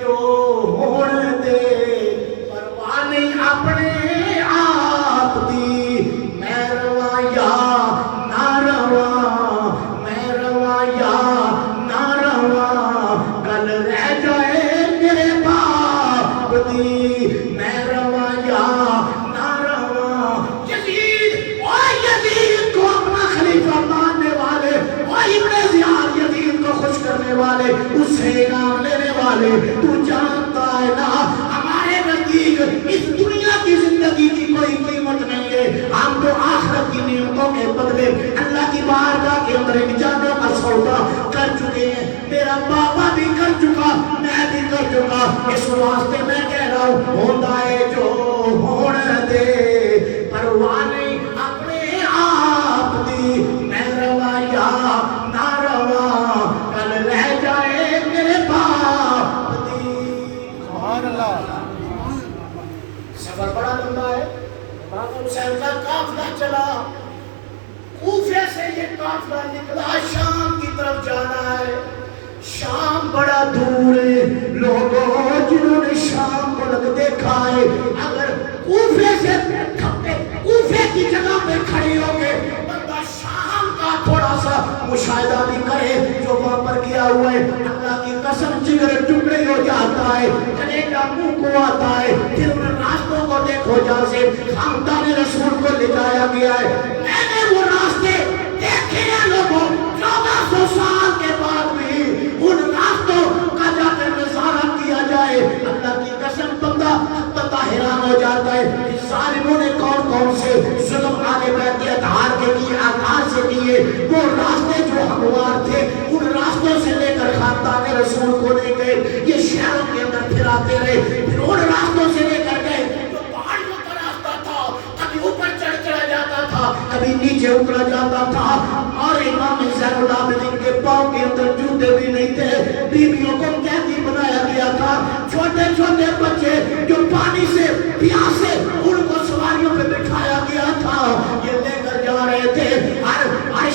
جو ہونے دے پرواہ نہیں اپنے آپ دی میں رواں یا نہ رواں میں رواں یا نہ رواں گل رہ جائے میرے باپ دی میں رواں یا نہ رواں یزید کو اپنا خلیفہ ماننے والے ابن زیاد یزید کو خوش کرنے والے اسے انعام لینے والے تو جانتا ہے نا ہمارے نزدیک اس دنیا کی زندگی کی کوئی قیمت نہیں ہے ہم تو آخرت کی نعمتوں کے بدلے اللہ کی بارگاہ کے اندر ایک جانوں کا سودا کر چکے ہیں میرا بابا بھی کر چکا میں بھی کر چکا اس واسطے میں کہہ رہا ہوں ہوتا ہے جو ہونے دے پرواہ نہیں اپنے آپ دی میں رواں یا نہ رواں کل رہ جائے میرے باپ دی سبحان اللہ سفر بڑا لمبا ہے امام حسین کا قافلہ چلا کوفے سے یہ قافلہ نکلا شام کی طرف جانا ہے شام بڑا دور ہے لوگوں جنہوں نے شام کو لگ دیکھا ہے اگر کوفے سے کوفے کی جگہ پہ کھڑے ہو گے بندہ شام کا تھوڑا سا مشاہدہ بھی کرے جو وہاں پر گیا ہوا ہے اللہ کی قسم جگر ٹکڑے ہو جاتا ہے کلیجہ منہ کو آتا ہے پھر ان راستوں کو دیکھو جہاں سے خاندان رسول کو لے جایا گیا ہے میں نے وہ راستے دیکھے ہیں لوگوں 1400 سال کے بعد بھی ان راستوں کا جا کر نظارہ کیا جائے اللہ کی قسم بندہ حیران ہو جاتا ہے کہ ظالموں نے کون کون سے ظلم آنے بیٹھ کے ادھار کے لیے آکار سے کیے وہ راستے جو ہموار تھے ان راستوں سے لے کر خاندان رسول کو لے گئے یہ شہروں کے اندر پھر آتے رہے پھر ان راستوں سے لے کر گئے جو پہاڑیوں کا راستہ تھا کبھی اوپر چڑھ جاتا تھا کبھی نیچے اترا جاتا تھا اور امام زین العابدین کے پاؤں کے اندر جوتے بھی نہیں تھے بیویوں کو قیدی بنایا گیا تھا چھوٹے چھوٹے بچے جو پانی سے پیاسے ان کو سواریوں پہ بٹھایا گیا تھا یہ لے کر جا رہے تھے ہر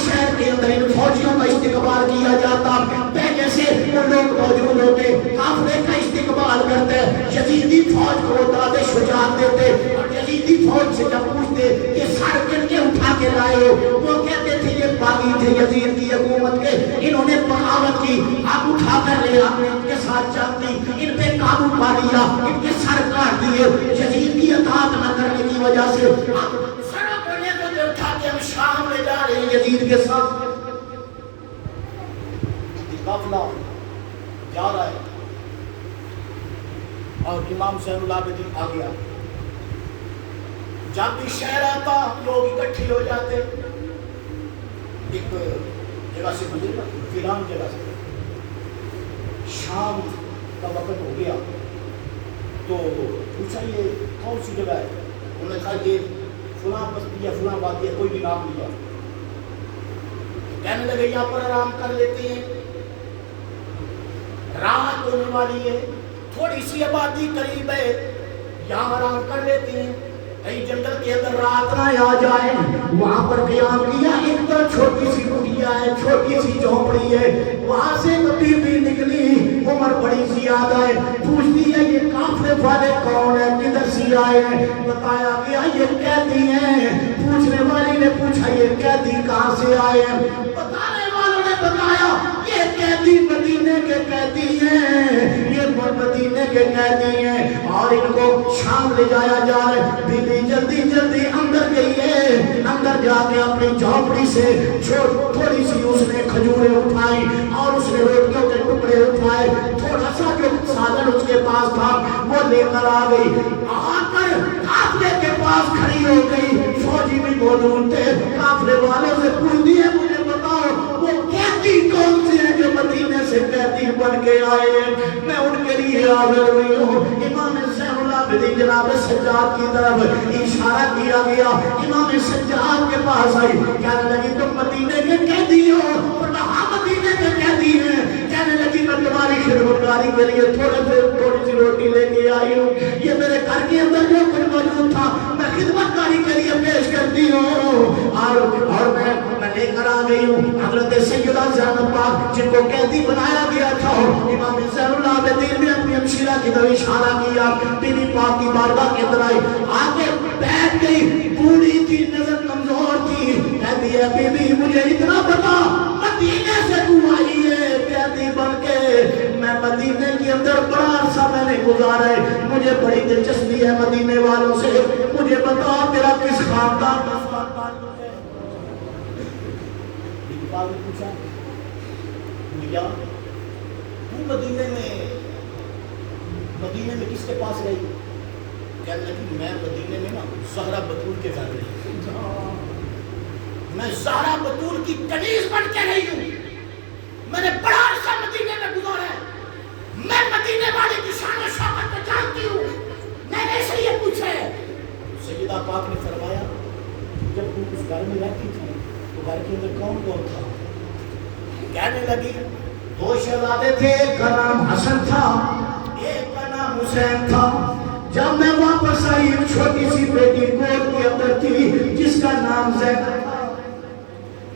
شہر کے اندر ان فوجیوں کا استقبال کیا جاتا پہلے سے وہ لوگ موجود ہوتے قافلے کا استقبال کرتے یزیدی فوج کو داد شجاعت دیتے اور یزیدی فوج سے جب پوچھتے یہ سر کن کے اٹھا کے لائے ہو وہ کہتے تھے یہ باغی تھے یزید کی حکومت کے انہوں نے بغاوت کی آپ اٹھا کر لے آپ نے ان کے ساتھ جنگ کی ان پہ قابو پا لیا ان کے سر کاٹ دیے یزید کی اطاعت نہ کرنے کی وجہ سے سروں کو لے کر اٹھا کے ہم شام لے جا رہے ہیں یزید کے ساتھ قافلہ جا رہا ہے اور امام زین العابدین آ گیا جب بھی شہر آتا لوگ اکٹھے ہو جاتے ایک جگہ سے گزرنا ویران جگہ سے شام کا وقت ہو گیا تو پوچھا یہ کون سی جگہ ہے انہوں نے کہا یہ فلاں بستی یا فلاں وادی ہے کوئی بھی نام لیا کہنے لگے یہاں پر آرام کر لیتے ہیں رات ہونے والی ہے تھوڑی سی آبادی قریب ہے یہاں آرام کر لیتے ہیں کئی جنگل کے اندر رات نہ آ جائے وہاں پر قیام کیا ایک تو چھوٹی سی کٹیا ہے چھوٹی سی جھونپڑی ہے وہاں سے کبھی بھی نکلی عمر بڑی زیادہ ہے پوچھتی ہے یہ قافلے والے کون ہیں کدھر سے آئے ہیں بتایا گیا یہ قیدی ہیں پوچھنے والی نے پوچھا یہ قیدی کہاں سے آئے ہیں بتانے والوں نے بتایا یہ قیدی مدینے کے قیدی ہیں یہ مدینے کے قیدی ہیں اور ان کو شام لے جایا جا رہا ہے بیوی جلدی جلدی اندر گئی ہے اندر جا کے اپنی جھونپڑی سے تھوڑی سی اس نے کھجوریں اٹھائی اور اس نے روٹیوں کے ٹکڑے اٹھائے تھوڑا سا جو سادن اس کے پاس تھا وہ لے کر آ گئی آ کر قافلے کے پاس کھڑی ہو گئی فوجی بھی موجود تھے قافلے والوں سے پوچھتی ہے مجھے بتاؤ وہ قیدی کون سے ہیں جو مدینے سے قیدی بن کے آئے ہیں میں ان کے لیے حاضر ہوئی ہوں امام زین العابدین جناب سجاد کی طرف اشارہ کیا گیا امام سجاد کے پاس آئی کہنے لگی تم مدینے کے قیدی ہو ہاں مدینے کے قیدی ہیں کہنے لگی میں تمہاری خدمتگاری کے لیے تھوڑی سی روٹی لے کے آئی ہوں یہ میرے گھر کے اندر جو کچھ موجود تھا میں خدمتگاری کے لیے پیش کرتی ہوں اور میں لے کر آ گئی ہوں حضرت سیدہ زینب پاک جن کو قیدی بنایا گیا تھا امام زین العابدین نے اشارہ کیا، بی بی پاک کی بارگاہ کے اندر آئی، آگے بیٹھ گئی، بوڑھی تھی، نظر کمزور تھی، کہتی ہے بی بی مجھے اتنا بتا مدینے سے تو آئی ہے قیدی بن کے، میں مدینے کے اندر بڑا عرصہ میں نے گزارا ہے، مجھے بڑی دلچسپی ہے مدینے والوں سے، مجھے بتا تیرا کس خاندان کا تعلق ہے؟ بی بی پاک نے پوچھا بھیا تو مدینے میں کس کے پاس رہی؟ کہنے لگی میں مدینے میں نا زہرا بطول کے گھر رہی، میں زہرا بطول کی کنیز بن کے رہی ہوں، میں نے بڑا عرصہ مدینے میں گزارا ہے، میں مدینے والے کی شان و شوکت کو جانتی ہوں، میں نے اسے یہ پوچھا ہے۔ سیدہ پاک نے فرمایا جب تو اس گھر میں رہتی تھی تو گھر کے اندر کون کون تھا؟ کہنے لگی دو شہزادے تھے، ایک کا نام حسن تھا، ایک کا نام حسین تھا، جب میں واپس آئی ایک چھوٹی سی بیٹی گود کے اندر تھی جس کا نام زینب تھا،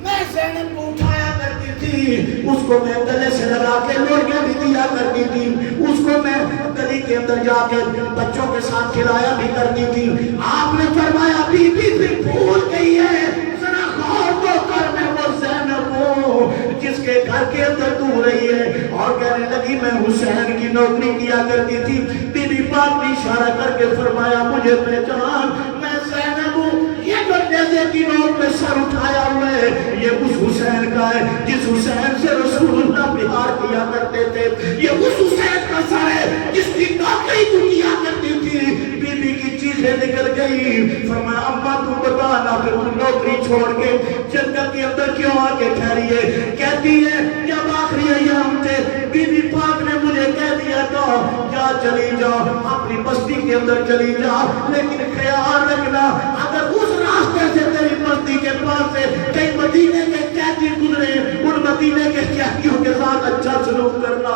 میں زینب کو اٹھایا کرتی تھی، اس کو میں گلے سے لگا کے لوڑیاں بھی دیا کرتی تھی، اس کو میں گلی کے اندر جا کے بچوں کے ساتھ کھلایا بھی کرتی تھی۔ آپ نے فرمایا بی بی پھر بھول گئی ہے، ذرا غور تو کر، میں وہ زینب ہوں جس کے گھر کے اندر تو رہی ہے۔ اور کہنے لگی میں حسین کی نوکری کیا کرتی تھی۔ بی بی پاک نے اشارہ کر کے فرمایا مجھے پہچان، میں زینب ہوں، یہ جو نیزے کی نوک پہ سر اٹھایا ہوا ہے یہ اس حسین کا ہے جس حسین سے رسول اللہ پیار کیا کرتے تھے، یہ اس حسین کا سر ہے جس کی نوکری تو کیا کرتی تھی۔ بی بی کی چیخیں نکل گئی، فرمایا اماں تو بتانا پھر تو نوکری چھوڑ کے جنت کے اندر کیوں آ کے ٹھہری ہے؟ کہتی ہے جب آخری ایام تھے بی بی پاک نے مجھے کہہ دیا تھا جا چلی جا اپنی بستی کے اندر چلی جا، لیکن خیال رکھنا اگر اس راستے سے تیری بستی کے پاس سے کئی مدینے کے قیدی گزرے ان مدینے کے قیدیوں کے ساتھ اچھا سلوک کرنا۔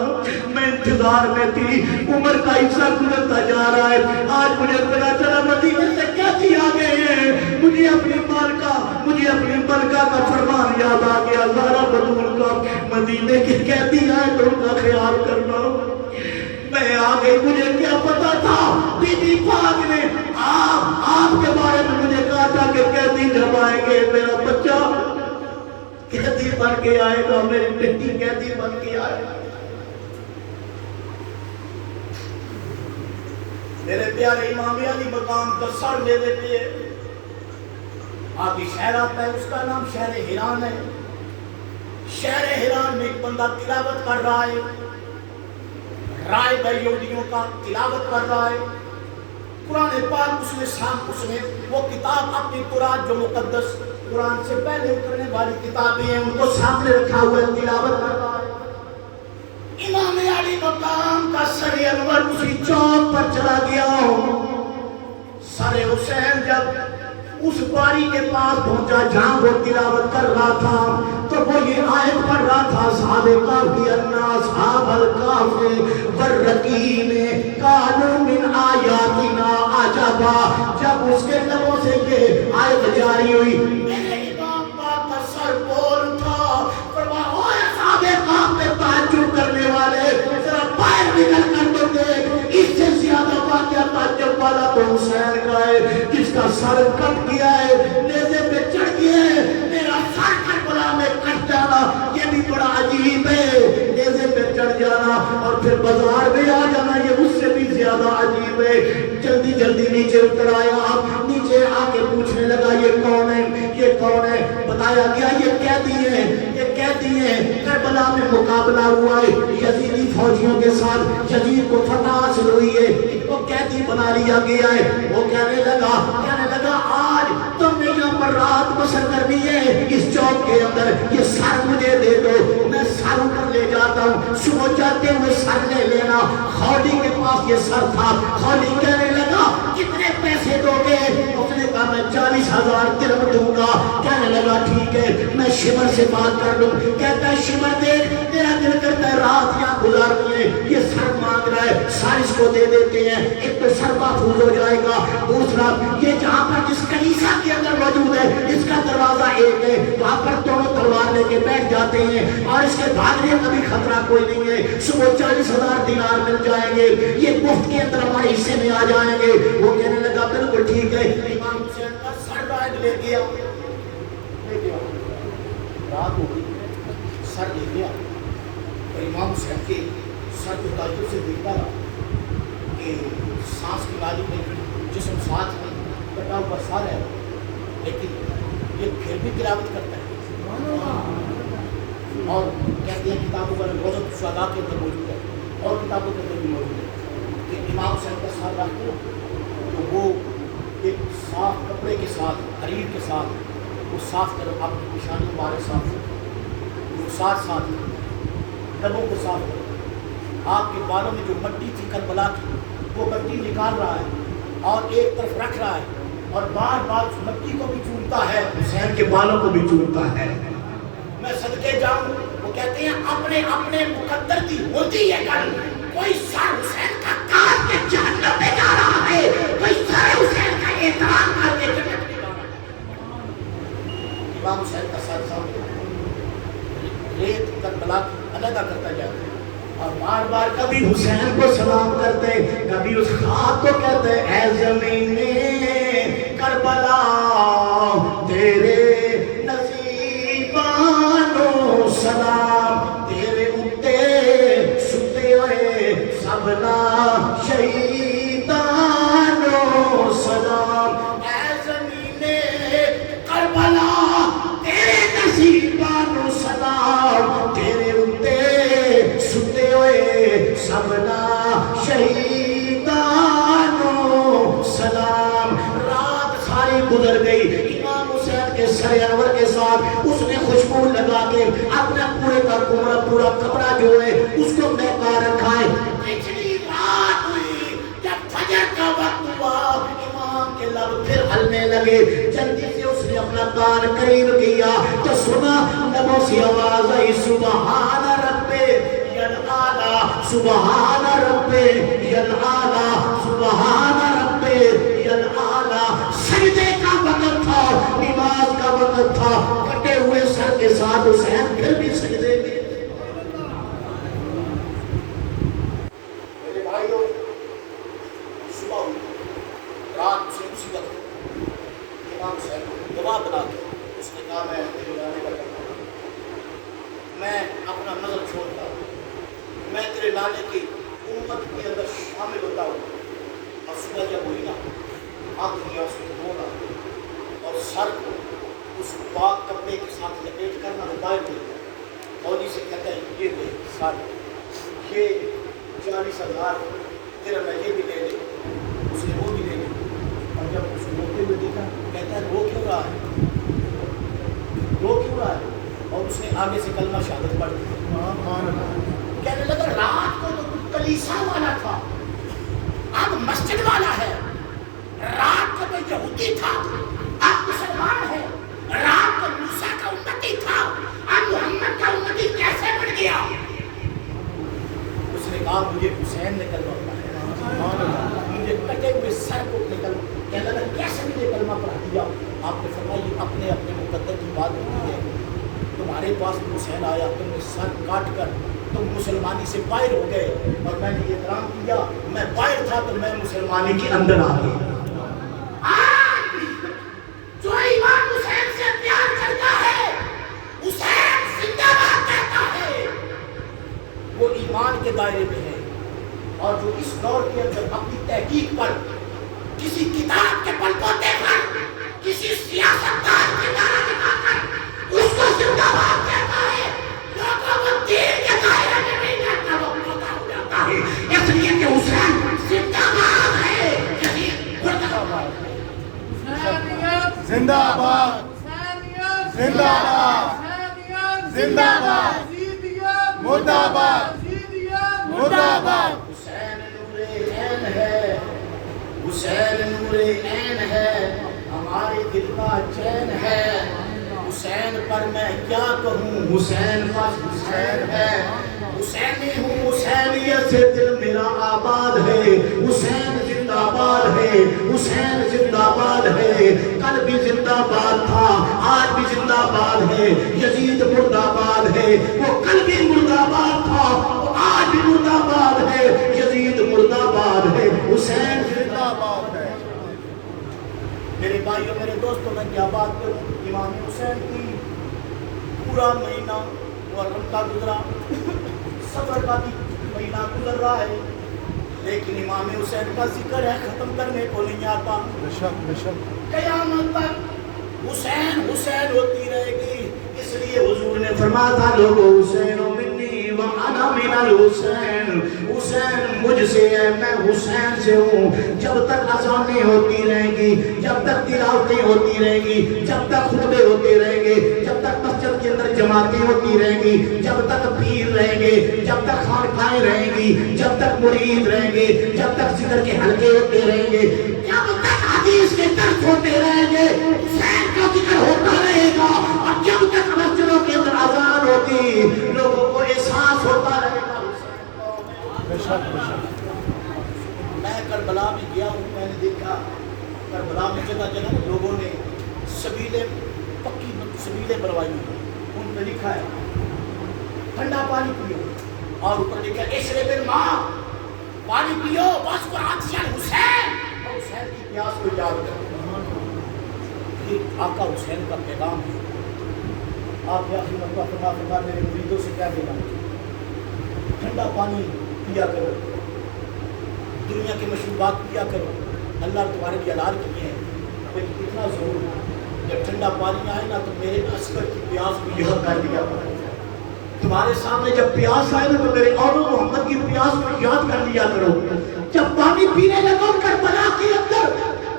میں انتظار میں تھی، عمر کا حصہ گزرتا جا رہا ہے، آج مجھے پتا چلا مدینے سے قیدی آ گئے ہیں، مجھے اپنی ملکہ کا فرمان یاد آ گیا، زہرا بطول کا مدینے کے قیدی آئے تو ان کا خیال کرنا۔ میں آ گئی، مجھے کیا پتا تھا بی بی پاک نے آپ کے بارے میں مجھے کہا تھا کہ قیدی جب آئیں گے میرا بچہ قیدی بن کے آئے گا، میری بیٹی قیدی بن کے آئے گا۔ میرے پیارے امام علی مقام کا سر لے دیتے ہیں، آگے شہر آتا ہے، اس کا نام شہر ہیران ہے۔ شہر ہیران میں ایک بندہ تلاوت کر رہا ہے، رائے یہودیوں کا تلاوت کر رہا ہے، قرآن پاک اس نے وہ کتاب اپنی قرآن جو مقدس قرآن سے پہلے اترنے والی کتابیں ہیں ان کو سامنے رکھا ہوا ہے، تلاوت کر رہا ہے۔ امام علی مقام کا سر انور اسی چوک پر چلا گیا، سر حسین جب اس باری کے پاس پہنچا جہاں وہ تلاوت کر رہا تھا تو وہ یہ آیت پڑھ رہا تھا اصحاب کہف ان اصحاب الکہف والرقیم کانوا من آیاتنا عجبا، جب اس کے لبوں سے یہ آیت جاری ہوئی میرے امام پاک کا سر بول اٹھا، فرمایا اوہ اصحاب کہف میں تعجب کرنے والے ذرا باہر نکل کر تو دیکھ، اس سے زیادہ واقعہ تعجب والا تو حسین کا ہے جس کا سر کٹ گیا ہے، نیزے پہ چڑھ گیا ہے، میرا سر کربلا میں کٹ جانا یہ بھی بڑا عجیب ہے، نیزے پہ چڑھ جانا اور پھر بازار میں آ جانا یہ اس سے بھی زیادہ عجیب ہے۔ جلدی جلدی نیچے اتر آیا، نیچے آ کے پوچھنے لگا یہ کون ہے، یہ کون ہے؟ بتایا گیا یہ قیدی ہیں، کربلا میں مقابلہ ہوا ہے یزیدی فوجیوں کے ساتھ، یزید کو فتح حاصل ہوئی ہے، ان کو قیدی بنا لیا گیا ہے۔ وہ کہنے لگا آج تم نے یہاں پر رات بسر کرنی ہے اس چوک کے اندر، یہ سر مجھے دے دو، میں سر اوپر لے جاتا ہوں، صبح جاتے ہوئے سر لے لینا۔ خولی کے پاس یہ سر تھا، خولی کہنے لگا کتنے پیسے دو گے؟ اس نے کہا میں 40,000 درہم دوں گا۔ کہنے لگا ٹھیک ہے میں شمر سے بات کر لوں۔ کہتا ہے شمر دیکھ تیرا دل کرتا ہے رات یہاں گزارنی ہے، یہ سر مانگ رہا جائے سر اس کو دے دیتے ہیں. ایک تو سر محفوظ ہو جائے گا, دوسرا یہ جہاں پر جس کلیسا کے اندر موجود ہے اس کا دروازہ ایک ہے, وہاں پر دونوں تلوار لے کے بیٹھ جاتے ہیں اور اس کے بھاگنے کا بھی خطرہ کوئی نہیں ہے. صبح 40,000 دینار مل جائیں گے, یہ مفت کے اندر ہمارے حصے میں آ جائیں گے. وہ کہنے لگا بالکل ٹھیک ہے. امام حسین کا سر رائے لے گیا, رات ہو گئی, سر لے گیا اور امام حسین کے سر کو تعجب سے دیکھتا رہا کہ سانس کی نالی میں جسم ساتھ میں کٹا ہوا سر ہے, لیکن یہ پھر بھی تلاوت کرتا ہے. اور کہتے ہیں کتابوں پر روزۃ الشہداء کے اندر موجود ہے اور کتابوں کے اندر بھی موجود ہے کہ امام حسین کا سر رکھ دو تو وہ ایک صاف کپڑے کے ساتھ, حریر کے ساتھ وہ صاف کرو, آپ کی پیشانی مبارک صاف کرو, وہ ساتھ لبوں کو صاف کرو. آپ کے بالوں میں جو مٹی تھی کربلا کی وہ مٹی نکال رہا ہے اور ایک طرف رکھ رہا ہے اور بار بار اس مٹی کو بھی چومتا ہے, حسین کے بالوں کو بھی چومتا ہے. میں صدقے جاؤں, وہ کہتے ہیں اپنے اپنے مقدر کی ہوتی ہے کل, کوئی سر حسین کا کاٹ کے جہنم میں جا رہا ہے, کوئی سر حسین کا احترام کر کے جنت میں جا رہا ہے. امام حسین کا سر سامنے ریت کربلا علیحدہ کرتا جاتا ہے اور بار بار کبھی حسین کو سلام کرتے, کبھی اس خاک کو کہتے اے زمین کربلا تیرے نصیبانو سلام, تیرے اتے ستے ہوئے سبنا شہیدانو سلام. اے زمین کربلا تیرے نصیبانو سلام, تیرے اتے ستے ہوئے سبنا شہیدانو سلام. رات ساری گزر گئی, امام حسین کے سر انور کے ساتھ اس نے خوشبو لگا کے اپنا پورے کا پورا کپڑا جو ہے اس کو مہکا رکھا ہے. پچھلی رات ہوئی جب فجر کا وقت ہوا, امام کے لب پھر ہلنے لگے. جلدی سے اس نے اپنا کان قریب کیا تو سنا لبوں سے آواز آئی سبحان ربے یلعالی, سبحان ربے یلعالی, سبحان ربے یلعالی. سجدے کا وقت تھا, نماز کا وقت تھا, کٹے ہوئے سر کے ساتھ حسین پھر بھی سجدے میں. میرے بھائیوں, صبح ہوئی, رات سے اسی وقت امام حسین دعا بنا کے اس نے کہا میں تیرے لانے کا کرتا ہوں, میں اپنا نظر چھوڑتا ہوں, میں تیرے لانے کی امت کے اندر شامل ہوتا ہوں. اور صبح جب ہوئی نا, ہاتھ لیا اس کو دھونا اور سر کو اس پاک کپڑے کے ساتھ لپیٹ کرنا باہر دے دیا. مولوی سے کہتا ہے یہ دے سر, یہ 40,000 تیرا میں یہ بھی دے دے. اس نے وہ بھی دے دی اور جب اس کو روتے ہوئے دیکھا کہتا ہے رو کیوں رہا ہے, رو کیوں رہا ہے, اور اس نے آگے سے کلمہ شہادت پڑھ دی. کہنے لگا رات کو تو کلیسا والا تھا, اب مسجد والا ہے, رات کو تو یہودی تھا, اب مسلمان ہے, رات کو موسیٰ کا امتی تھا, اب محمد کا امتی کیسے بن گیا. اس نے کہا مجھے حسین نے کلمہ پڑھا, مجھے کٹے ہوئے سر کو نکل, کہنے لگا کیسے مجھے کلمہ پڑھا دیا. آپ نے فرمایا یہ اپنے اپنے مقدر کی بات ہوتی ہے, تمہارے پاس بھی حسین آیا, تم نے سر کاٹ کر تم مسلمانی سے باہر ہو گئے اور میں نے احترام کیا, میں باہر تھا تو میں مسلمانی کے اندر آ گئی. جو امام حسین سے پیار کرتا ہے حسین زندہ باد کہتا ہے, وہ ایمان کے دائرے میں ہے. اور جو اس دور کے اندر اپنی تحقیق پر, کسی کتاب کے پل پوتے پر, کسی سیاستدان کے نعرہ لگا کر اس کو زندہ باد کہتا ہے, لوگوں کو دین کے دائرے میں نہیں کہتا, وہ موتا ہو جاتا ہے. اس لیے کہ حسین زندہ باد ہے, یزید مردہ باد ہے. زندہ باد, زندہ باد, زندہ باد, مردہ باد, مردہ باد. حسین نور عین ہے, حسین نور عین ہے, ہمارے دل کا چین ہے. حسین پر میں کیا کہوں, حسین بس حسین ہے. حسینی ہوں، حسینیت سے دل میرا آباد ہے، حسین زندہ باد ہے، حسین زندہ باد ہے، کل بھی زندہ باد تھا، آج بھی زندہ باد ہے، یزید مردہ باد ہے، وہ کل بھی مردہ باد تھا، وہ آج بھی مردہ باد ہے، یزید مردہ باد ہے، حسین زندہ باد ہے۔ میرے بھائیوں میرے دوستوں میں کیا بات کروں، امام حسین کی پورا مہینہ محرم کا گزرا، سفر کا بھی مہینہ گزر رہا ہے، لیکن امام حسین کا ذکر ہے ختم کرنے کو نہیں آتا۔ قیامت تک حسین حسین ہوتی رہے گی، اس لیے حضور نے فرمایا تھا لوگو حسین منی وانا من الحسین، حسین مجھ سے ہے میں حسین سے ہوں۔ جب تک اذانیں ہوتی رہیں گی، جب تک تلاوتیں ہوتی رہیں گی، جب تک خطبے ہوتے رہیں گے، جب تک مسجد کے اندر جماعتیں ہوتی رہیں گی، جب تک پیر رہیں گے، جب تک خانقاہیں رہیں گی، جب تک مرید رہیں گے، جب تک ذکر کے حلقے ہوتے رہیں گے، جب تک حدیث کے درس ہوتے رہیں گے، حسین کا ذکر ہوتا رہے گا، اور جب تک مسجدوں کے اندر اذان ہوتی لوگوں کو احساس ہوتا رہے گا۔ میں کربلا میں گیا ہوں، میں نے دیکھا کربلا میں جگہ جگہ لوگوں نے سبیلیں پکی سبیلیں بنوائی ہیں، ان پہ لکھا ہے ٹھنڈا پانی پیو، اور اوپر لکھا ہے اشرب الماء، پانی پیو بس کو عطشان حسین، اور حسین کی پیاس کو یاد کرو۔ یہ آقا حسین کا پیغام ہے۔ آپ یا آخری مرتبہ فرما میرے مریدوں سے کیا دینا، ٹھنڈا پانی پیا کرو، دنیا کے مشروبات پیا کرو، اللہ نے تمہارے لیے حلال کیے ہیں، لیکن اتنا ضرور جب ٹھنڈا پانی آئے نا تو میرے عسکر کی پیاس کو یاد کر لیا کرو۔ تمہارے سامنے جب پیاس آئے نا تو میرے اور محمد کی پیاس کو یاد کر لیا کرو۔ جب پانی پینے لگو کربلا کے اندر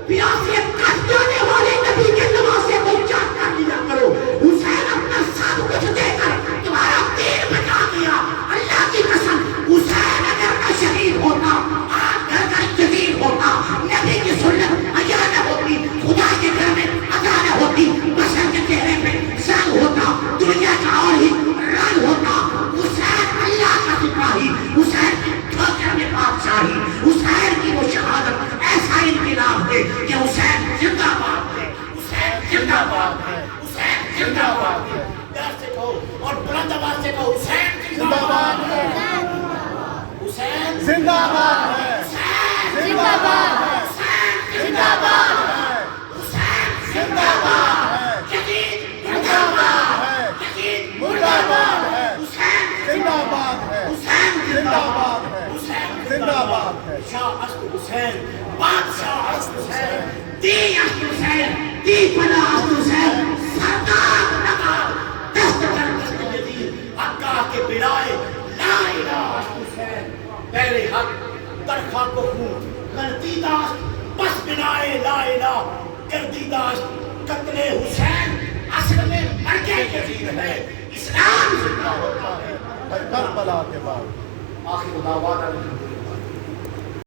پیاس سے کٹ جانے والے نبی کے نواسے کو یاد کر لیا کرو۔ حسین اپنا سب کچھ دے کر تمہارا دین بچا دیا، اللہ کی قسم حسین اگر نہ شہید ہوتا، آج گھر کا جدید ہوتا، نبی کی سنت اجا نہ ہوتی، خدا کے گھر میں ادا نہ ہوتی، بشر کے چہرے پہ سنگ ہوتا، دنیا کا اور ہی رنگ ہوتا۔ حسین اللہ کا سپاہی، حسین کی ٹھوکر میں بادشاہی، حسین کی وہ شہادت ایسا انقلاب ہے کہ حسین زندہ باد ہے، حسین زندہ باد ہے، حسین زندہ باد ہے۔ پیار سے کہو اور بلند آواز سے کہو حسین زندہ باد ہے، حسین زندہ باد ہے، زندہ باد ہے، زندہ باد ہے، حسین زندہ باد ہے، یزید زندہ باد ہے، یزید مردہ باد ہے، حسین زندہ باد ہے، حسین زندہ باد ہے، حسین زندہ باد ہے۔ شاہ اسد حسین، بادشاہ اسد حسین، دی اسد حسین، دی پناہ اسد حسین، سردار نگار، دست در دست یزید، حقا کے بلائے لا الہ اسد حسین، پہلے حق در خاک و خون، گردیداست بس بنائے لا الہ، گردیداست قتل حسین اصل میں مرگ یزید ہے، اسلام زندہ ہوتا ہے کربلا کے بعد آخر دعوانا